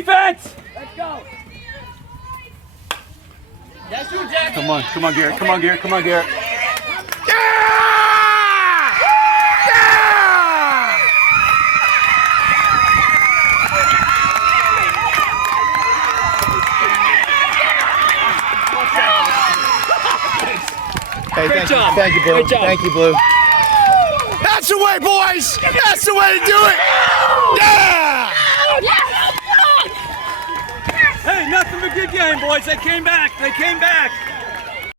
defense! Let's go. That's you, Jack. Come on, Garrett. Come on, Garrett. Yeah! Hey, Great job. Thank you, Blue. Great job. Thank you, Blue. That's the way, boys! That's the way to do it! Yeah! Hey, nothing but good game, boys. They came back.